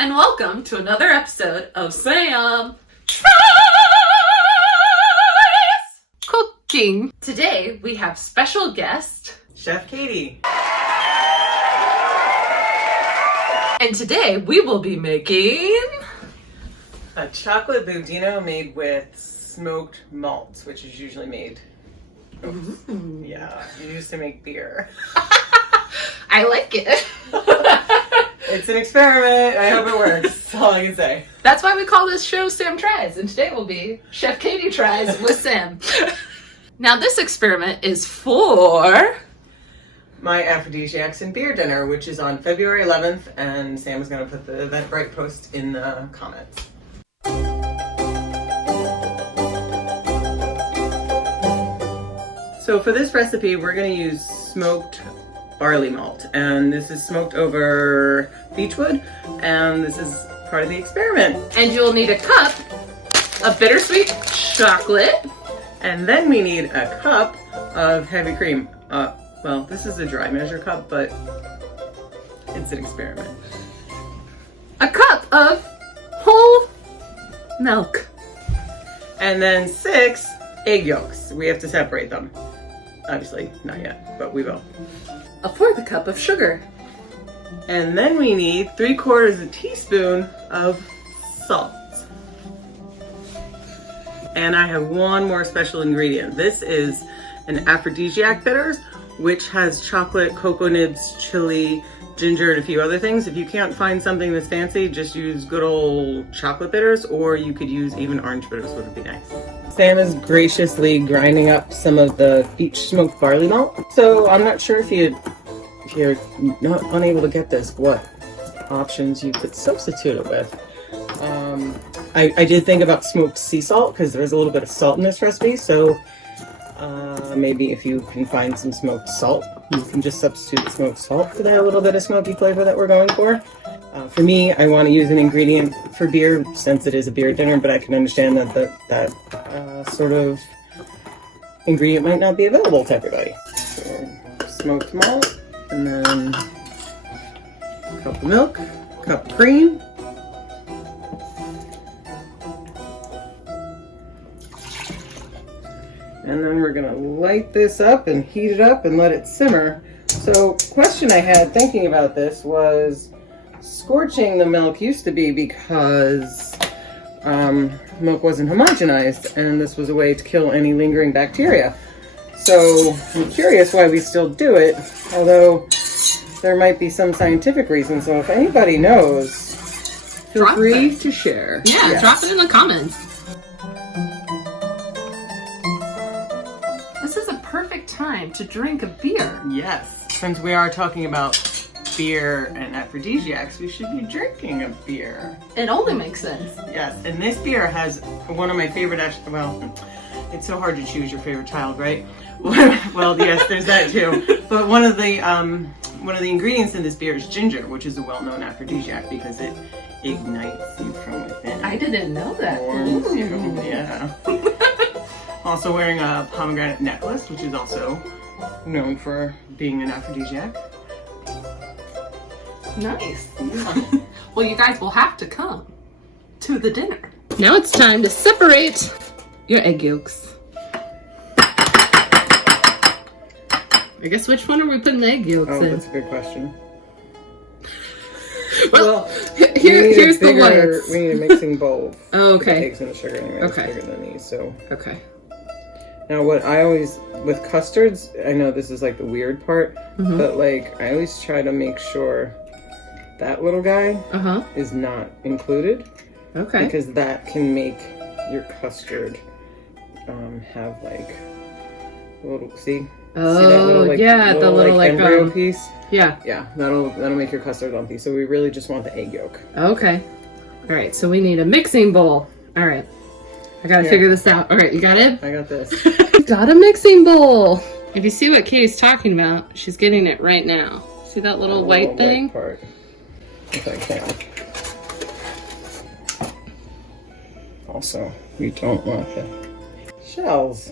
And welcome to another episode of Sam Tries Cooking. Today we have special guest, Chef Katie. And today we will be making A chocolate Budino made with smoked malts, which is usually made. Yeah, used to make beer. I like it. It's an experiment. I hope it works. That's all I can say. That's why we call this show Sam Tries, and today will be Chef Katie Tries with Sam. Now this experiment is for My Aphrodisiacs and Beer Dinner, which is on February 11th, and Sam is going to put the Eventbrite post in the comments. So for this recipe, we're going to use smoked barley malt, and this is smoked over beechwood, and this is part of the experiment. And you'll need a cup of bittersweet chocolate. And then we need a cup of heavy cream. Well, this is a dry measure cup, but it's an experiment. A cup of whole milk. And then 6 egg yolks. We have to separate them. Obviously, not yet, but we will. A 1/4 cup of sugar. And then we need 3/4 teaspoon of salt. And I have one more special ingredient. This is an aphrodisiac bitters, which has chocolate, cocoa nibs, chili, ginger, and a few other things. If you can't find something that's fancy, just use good old chocolate bitters, or you could use even orange bitters, would be nice. Sam is graciously grinding up some of the beech smoked barley malt. So I'm not sure if you're not unable to get this, what options you could substitute it with. I did think about smoked sea salt because there's a little bit of salt in this recipe, so maybe if you can find some smoked salt, you can just substitute smoked salt for that little bit of smoky flavor that we're going for. For me, I want to use an ingredient for beer since it is a beer dinner, but I can understand that sort of ingredient might not be available to everybody. So, smoked malt, and then a cup of milk, a cup of cream, and then we're gonna light this up and heat it up and let it simmer. So, question I had thinking about this was scorching the milk used to be because milk wasn't homogenized, and this was a way to kill any lingering bacteria. So I'm curious why we still do it, although there might be some scientific reason. So if anybody knows, feel free to share. Yeah, Yes. Drop it in the comments. This is a perfect time to drink a beer. Yes. Since we are talking about beer and aphrodisiacs, we should be drinking a beer. It only makes sense. Yes, and this beer has one of my favorite, well, it's so hard to choose your favorite child, right? Well, yes, there's that too. But one of the ingredients in this beer is ginger, which is a well-known aphrodisiac because it ignites you from within. I didn't know that. Warms you, yeah. Also wearing a pomegranate necklace, which is also known for being an aphrodisiac. Nice. Yeah. Well, you guys will have to come to the dinner. Now it's time to separate your egg yolks. I guess which one are we putting the egg yolks in? That's a good question. Well, here's the whites. We need a mixing bowl. Oh, For the okay. eggs and the sugar anyway. Okay. It's bigger than these, so. Okay. Now what I always, with custards, I know this is like the weird part, but like I always try to make sure that little guy is not included. Okay. Because that can make your custard have like a little, see? Oh, see that little, like, yeah, the little like embryo piece? Yeah. Yeah, that'll make your custard lumpy. So we really just want the egg yolk. Okay. All right, so we need a mixing bowl. All right. I gotta figure this out. All right, you got it? I got this. Got a mixing bowl. If you see what Katie's talking about, she's getting it right now. See that little white thing? White part. If I can. Also, we don't want the shells.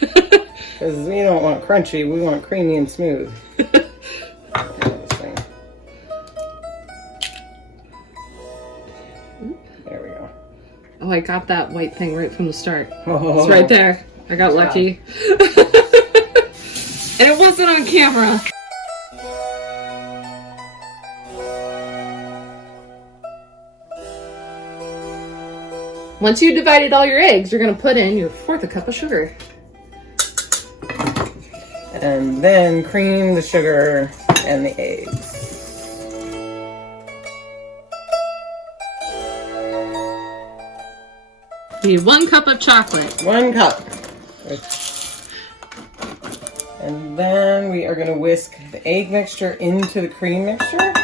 Because we don't want crunchy, we want creamy and smooth. There we go. Oh, I got that white thing right from the start. Oh. It's right there. I got lucky. And it wasn't on camera. Once you divided all your eggs, you're going to put in your 1/4 cup of sugar. And then cream the sugar and the eggs. Need 1 cup of chocolate. 1 cup. And then we are going to whisk the egg mixture into the cream mixture.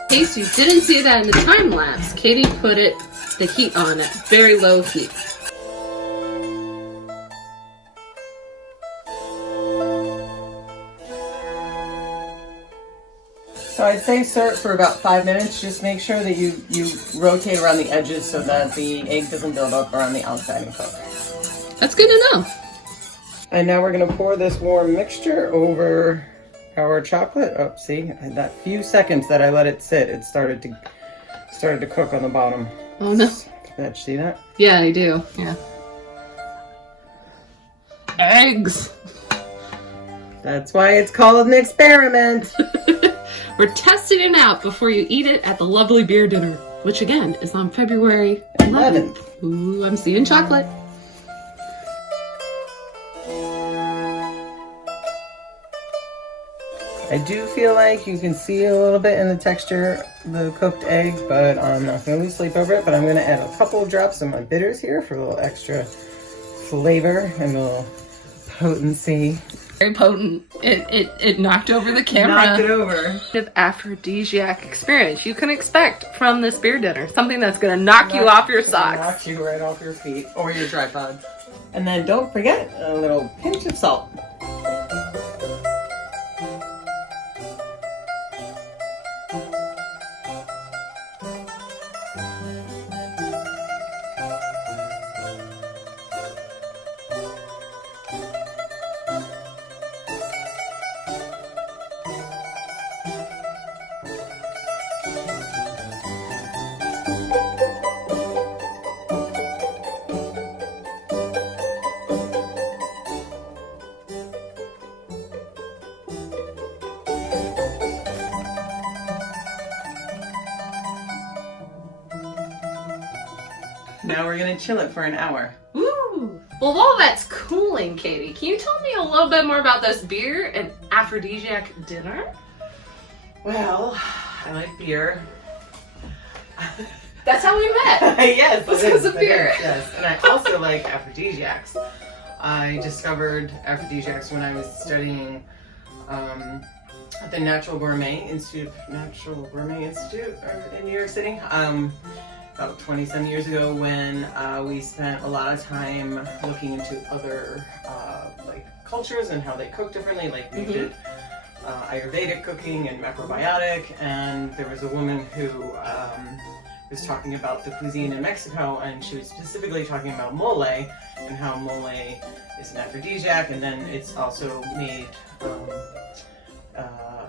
In case you didn't see that in the time lapse, Katie put the heat on at very low heat. So I'd say stir it for about 5 minutes. Just make sure that you rotate around the edges so that the egg doesn't build up around the outside and cook. That's good to know. And now we're going to pour this warm mixture over our chocolate. Oh, see, that few seconds that I let it sit, it started to cook on the bottom. Oh no! Did you see that? Yeah, I do. Yeah. Eggs. That's why it's called an experiment. We're testing it out before you eat it at the lovely beer dinner, which again is on February 11th. Ooh, I'm seeing chocolate. I do feel like you can see a little bit in the texture of the cooked egg, but I'm not going to lose sleep over it. But I'm going to add a couple drops of my bitters here for a little extra flavor and a little potency. Very potent. It knocked over the camera. Knocked it over. The aphrodisiac experience you can expect from this beer dinner. Something that's going to knock you off your socks. Knock you right off your feet or your tripod. And then don't forget a little pinch of salt. Now we're gonna chill it for an hour. Ooh. Well, while that's cooling, Katie, can you tell me a little bit more about this beer and aphrodisiac dinner? Well, I like beer. That's how we met. Yes, because of beer. Yes, and I also like aphrodisiacs. I discovered aphrodisiacs when I was studying at the Natural Gourmet Institute in New York City. About 20-some years ago, when we spent a lot of time looking into other like cultures and how they cook differently. Like we did Ayurvedic cooking and macrobiotic, and there was a woman who was talking about the cuisine in Mexico, and she was specifically talking about mole and how mole is an aphrodisiac, and then it's also made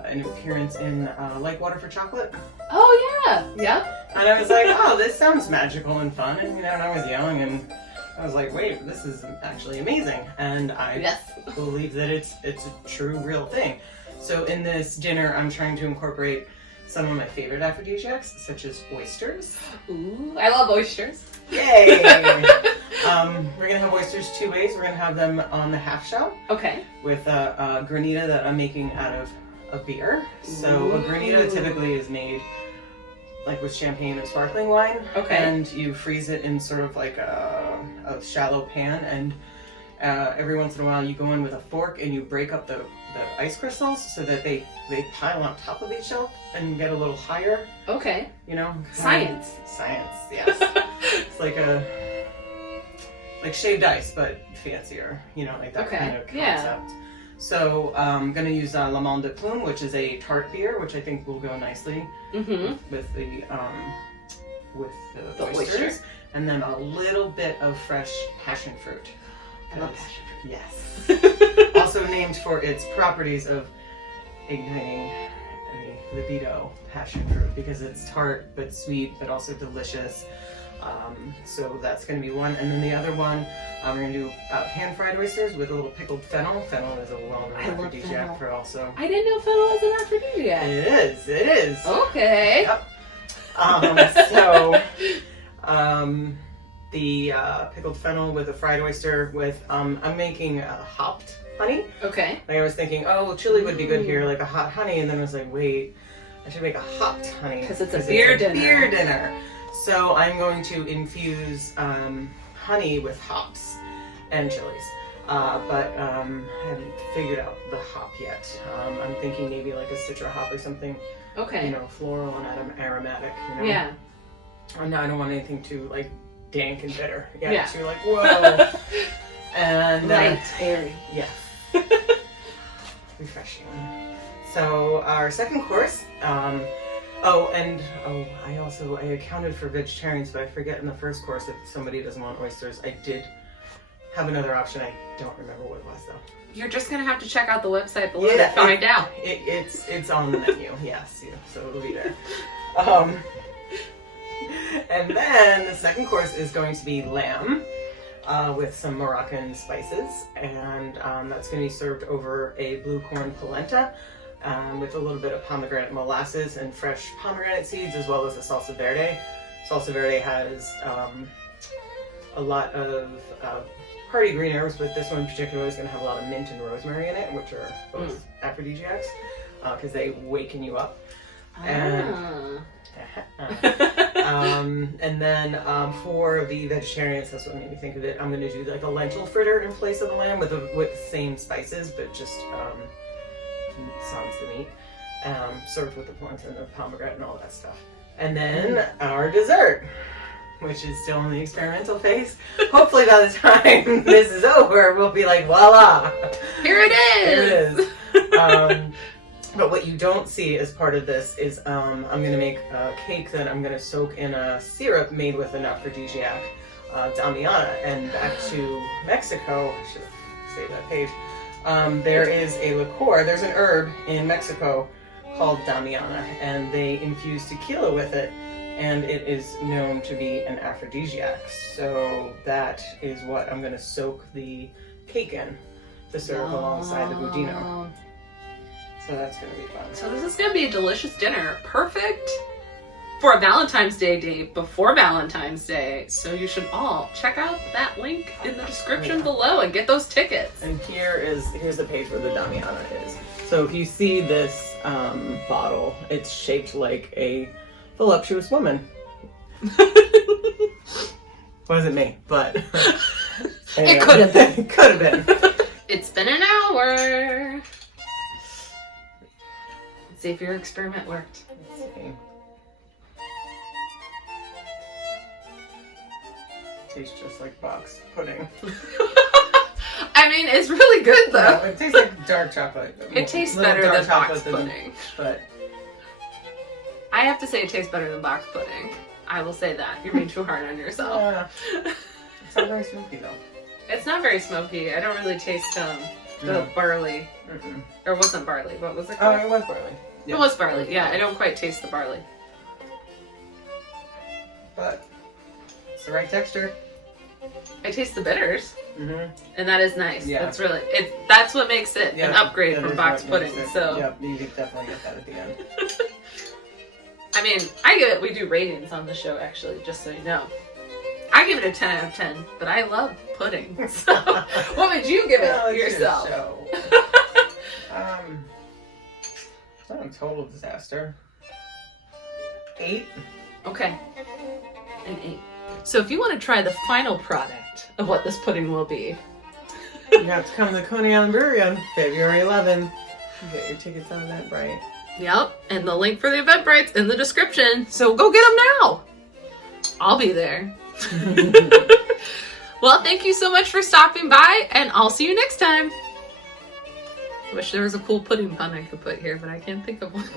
an appearance in Like Water for Chocolate. Oh yeah, yeah. And I was like, oh, this sounds magical and fun. And, and I was young, and I was like, wait, this is actually amazing. And I believe that it's a true, real thing. So in this dinner, I'm trying to incorporate some of my favorite aphrodisiacs, such as oysters. Ooh, I love oysters. Yay! We're gonna have oysters 2 ways. We're gonna have them on the half shell. Okay. With a granita that I'm making out of a beer. So a granita typically is made like with champagne or sparkling wine. Okay. And you freeze it in sort of like a shallow pan, and every once in a while you go in with a fork and you break up the ice crystals so that they pile on top of each other and get a little higher. Okay. You know? Science. Science, yes. It's like shaved ice, but fancier, you know, like that kind of concept. Yeah. So I'm going to use La Monde de Plume, which is a tart beer, which I think will go nicely with the oysters. And then a little bit of fresh passion fruit. I love passion fruit. Yes. Also named for its properties of igniting a libido, passion fruit, because it's tart but sweet but also delicious. So that's going to be one. And then the other one, we're going to do pan-fried oysters with a little pickled fennel. Fennel is a well-known aphrodisiac for also. I didn't know fennel was an aphrodisiac. It is. Okay. Yep. The pickled fennel with a fried oyster with, I'm making hopped honey. Okay. Like I was thinking, oh, well, chili would be good here, like a hot honey. And then I was like, wait, I should make a hopped honey. Because it's a beer dinner. Beer dinner. So I'm going to infuse honey with hops and chilies. But I haven't figured out the hop yet. I'm thinking maybe like a citra hop or something. Okay. You know, floral and aromatic. You know? Yeah. I don't want anything too like dank and bitter. Yeah. Too like whoa. And light, airy. Yeah. Refreshing. So our second course. I accounted for vegetarians, but I forget in the first course if somebody doesn't want oysters. I did have another option. I don't remember what it was though. You're just gonna have to check out the website below to find out. It's on the menu. Yes, so it'll be there. And then the second course is going to be lamb with some Moroccan spices, and that's going to be served over a blue corn polenta. With a little bit of pomegranate molasses and fresh pomegranate seeds, as well as a salsa verde. Salsa verde has a lot of hearty green herbs, but this one in particular is going to have a lot of mint and rosemary in it, which are both aphrodisiacs, because they waken you up. And then for the vegetarians, that's what made me think of it. I'm going to do like a lentil fritter in place of the lamb with the same spices, but just sans the meat, served with the polenta and the pomegranate and all that stuff. And then our dessert, which is still in the experimental phase. Hopefully by the time this is over, we'll be like, voila! Here it is! Here it is. But what you don't see as part of this is I'm going to make a cake that I'm going to soak in a syrup made with an aphrodisiac, Damiana. And back to Mexico, I should have saved that page. There is a liqueur, there's an herb in Mexico called Damiana, and they infuse tequila with it, and it is known to be an aphrodisiac. So that is what I'm going to soak the cake in to serve alongside the Budino. So that's going to be fun. So this is going to be a delicious dinner. Perfect for a Valentine's Day date before Valentine's Day. So you should all check out that link in the description below and get those tickets. And here's the page where the Damiana is. So if you see this bottle, it's shaped like a voluptuous woman. Wasn't me, but it could have been. It could have been. It's been an hour. Let's see if your experiment worked. Let's see. Tastes just like box pudding. I mean, it's really good though. No, it tastes like dark chocolate. It tastes better than box pudding. But I have to say it tastes better than box pudding. I will say that. You're being too hard on yourself. It's not very smoky though. It's not very smoky. I don't really taste the barley. Or it wasn't barley. What was it called? Oh, it was barley. It was barley. Yeah, I don't quite taste the barley. But it's the right texture. I taste the bitters. And that is nice. Yeah. That's really that's what makes it an upgrade from box pudding. So yep, you can definitely get that at the end. I mean, we do ratings on the show actually, just so you know. I give it a 10 out of 10, but I love pudding. So what would you give it yourself? It's not a total disaster. 8. Okay. An 8. So if you want to try the final product of what this pudding will be, you have to come to the Coney Island Brewery on February 11th. Get your tickets on Eventbrite. Yep, and the link for the Eventbrite's in the description. So go get them now. I'll be there. Well, thank you so much for stopping by, and I'll see you next time. Wish there was a cool pudding pun I could put here, but I can't think of one.